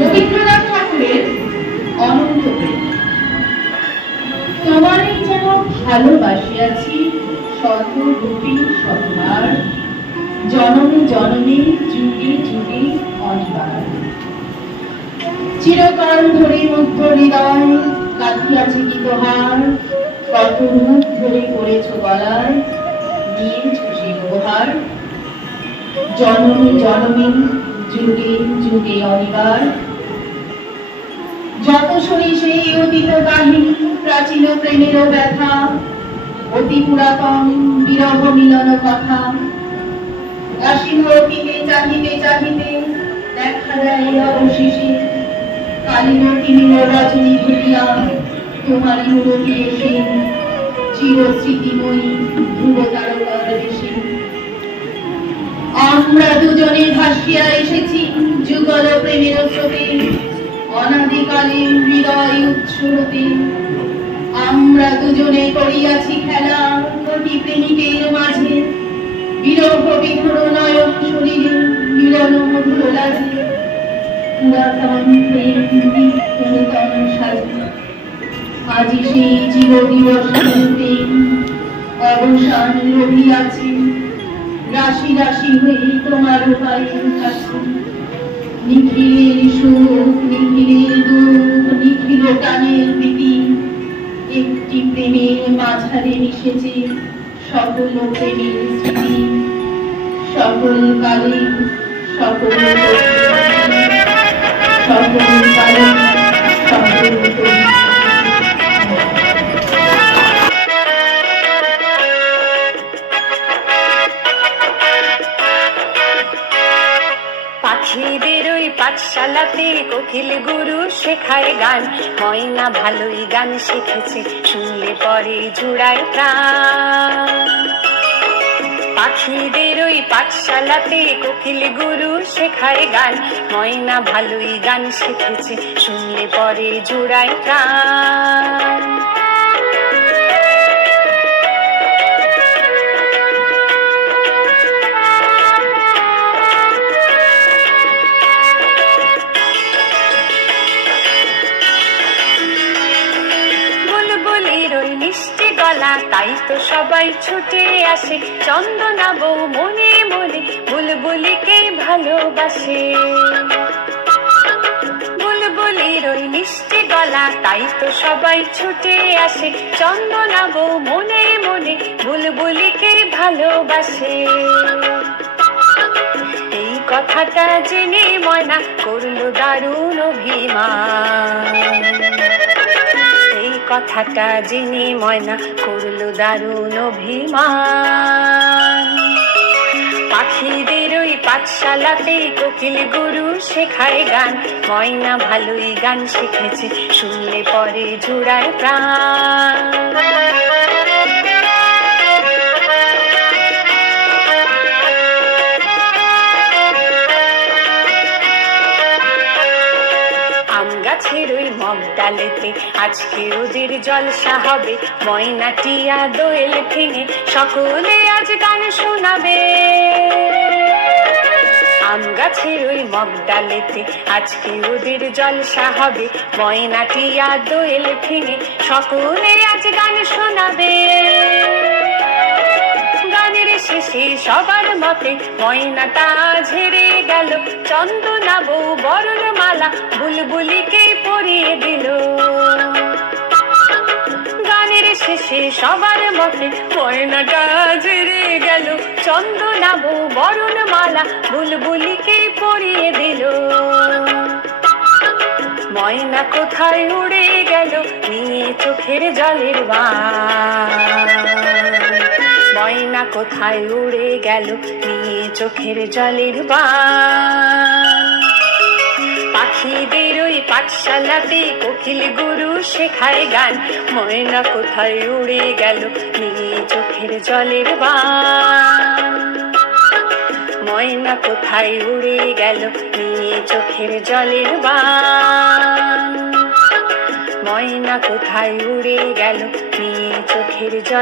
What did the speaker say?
রবীন্দ্রনাথ ঠাকুরের অনন্ত প্রেম। যেন ভালোবাসিয়াছি শত রূপী শতবার জনমে জনমে, যুগে যুগে অনিবার। চিরকাল ধরে মুগ্ধ হৃদয় কাঁদিয়াছে কি তোহার কত রূপ ধরে করেছ গলায় নিয়েছ সে উপহার। জনমে জনমে যুগে যুগে অনিবার। যত শুনি সেই অতীত কাহিনী, প্রাচীন প্রেমের ব্যথা, অতি পুরাতন বিরহ মিলন কথা। আসিল অতীতে চাহিতে চাহিতে দেখা দেয় অবশেষে। কালীন তিমির রজনী ঘুরিয়া তোমারই মুরতি এসে চির স্মৃতিময়ী আমরা দুজনে ভাসিয়া এসেছি, যুগল প্রেমের স্রোতে অনাদিকালে হৃদয় উৎসুরতে। আমরা দুজনে করিয়াছি খেলা কোটি প্রেমিকের মাঝে। বিরহ বিধুর নয়ন শরীরে মিলন মধুর পুরাতন সাজে। আজি সেই চির দিবস অবসান রহিয়াছে। রাশি রাশি হয়ে তোমার নিখিলের সুখ, নিখিলের দুঃখ, নিখিল প্রীতি। একটি প্রেমের মাঝারে মিশেছে সকল প্রেমের স্মৃতি। সকল কালে, সকল সকল কালে পাঠশালাতে কোকিল গুরু শেখায় গান। ময়না ভালোই গান শিখেছে, শুনলে পরে জুড়ায় প্রাণ। পাখিদের ওই পাঠশালাতে কোকিল গুরু শেখায় গান। ময়না ভালোই গান শিখেছে, শুনলে পরে জুড়ায় প্রাণ। মিষ্টি গলা তাই তো সবাই ছুটে আসে। চন্দনা বউ মনে মনে বুলবুলিকে ভালোবাসে। বুলবুলির ওই মিষ্টি গলা, তাই তো সবাই ছুটে আসে। চন্দনা বউ মনে মনে বুলবুলিকে ভালোবাসে। এই কথাটা জেনে ময়না করল দারুণ অভিমান। কথাটা জেনে ময়না করল দারুণ অভিমান। পাখিদের ওই পাঠশালাতে কোকিল গুরু শেখায় গান, ময়না ভালোই গান শিখেছে, শুনলে পরে জোড়ায় প্রাণ। গাছের ওই মগ ডালেতে। আজকে ওদের জলসা হবে ময়না টিয়া দোয়েল ভেঙে সকলে আজ গান শোনাবে। আম গাছের ওই মগ ডালেতে আজকে ওদের জলসা হবে ময়না টিয়া দোয়েল ভেঙে সকলে আজ গান শোনাবে। শেষে সবার মতে, ময়নাটা ঝেড়ে গেল। চন্দনা বউ বরণ মালা বুলবুলিকে পরিয়ে দিল। গানের শেষে সবার মতে, ময়নাটা ঝেড়ে গেল। চন্দনা বউ বরণ মালা বুলবুলিকে পরিয়ে দিল। ময়না কোথায় উড়ে গেল, নিয়ে চোখের জলের বান। ময়না কোথায় উড়ে গেল? নিয়ে চোখের জলের পাখিদের ওই পাঠশালাতে কোকিল গুরু শেখায় গান। ময়না কোথায় উড়ে গেল? নিয়ে চোখের জলের বান। ময়না কোথায় উড়ে গেল? নিয়ে চোখের জলের বান। ময়না কোথায় উড়ে গেল? নিয়ে চোখের জল